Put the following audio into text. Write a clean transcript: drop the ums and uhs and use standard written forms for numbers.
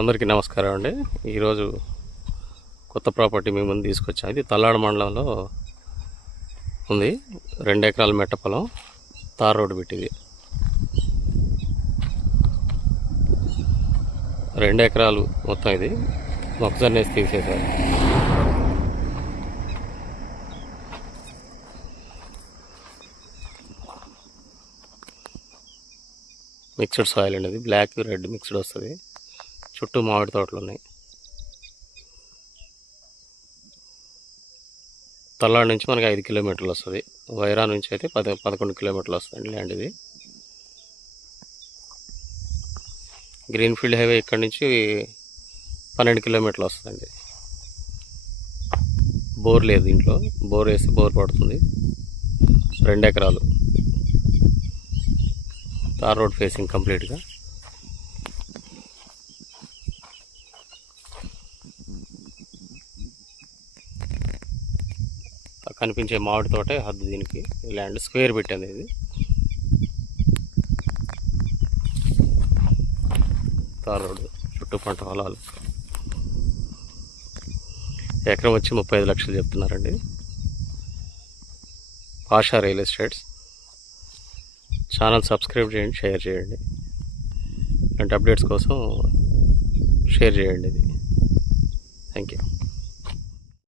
అందరికీ నమస్కారం అండి. ఈరోజు కొత్త ప్రాపర్టీ మీ ముందు తీసుకొచ్చాం. ఇది తల్లాడ మండలంలో ఉంది. 2 ఎకరాల మెట్ట పొలం, తార్ రోడ్డు పెట్టింది. 2 ఎకరాలు మొత్తం. ఇది మొక్కజొన్న వేసి తీసేశారు. మిక్స్డ్ సాయిల్ అండి. ఇది బ్లాక్ రెడ్ మిక్స్డ్ వస్తుంది. చుట్టూ మామిడి తోటలు ఉన్నాయి. తల్లాడు నుంచి మనకి 5 కిలోమీటర్లు వస్తుంది. వైరా నుంచి అయితే 11 కిలోమీటర్లు వస్తుంది ల్యాండ్. ఇది గ్రీన్ఫీల్డ్ హైవే ఇక్కడ నుంచి 12 కిలోమీటర్లు వస్తుందండి. బోర్ లేదు దీంట్లో. బోర్ వేసి బోర్ పడుతుంది. 2 ఎకరాలు తార్ రోడ్ ఫేసింగ్ కంప్లీట్గా. కనిపించే మామిడి తోటే హద్దు దీనికి. ల్యాండ్ స్క్వేర్ పెట్టింది. ఇది తార్ రోడ్డు చుట్టూ పంట పొలాలు. ఎకరం వచ్చి 35 లక్షలు చెప్తున్నారండి. Pasha real estates. Channel subscribe చేయండి, షేర్ చేయండి. ఇలాంటి అప్డేట్స్ కోసం షేర్ చేయండి. ఇది థ్యాంక్ యూ.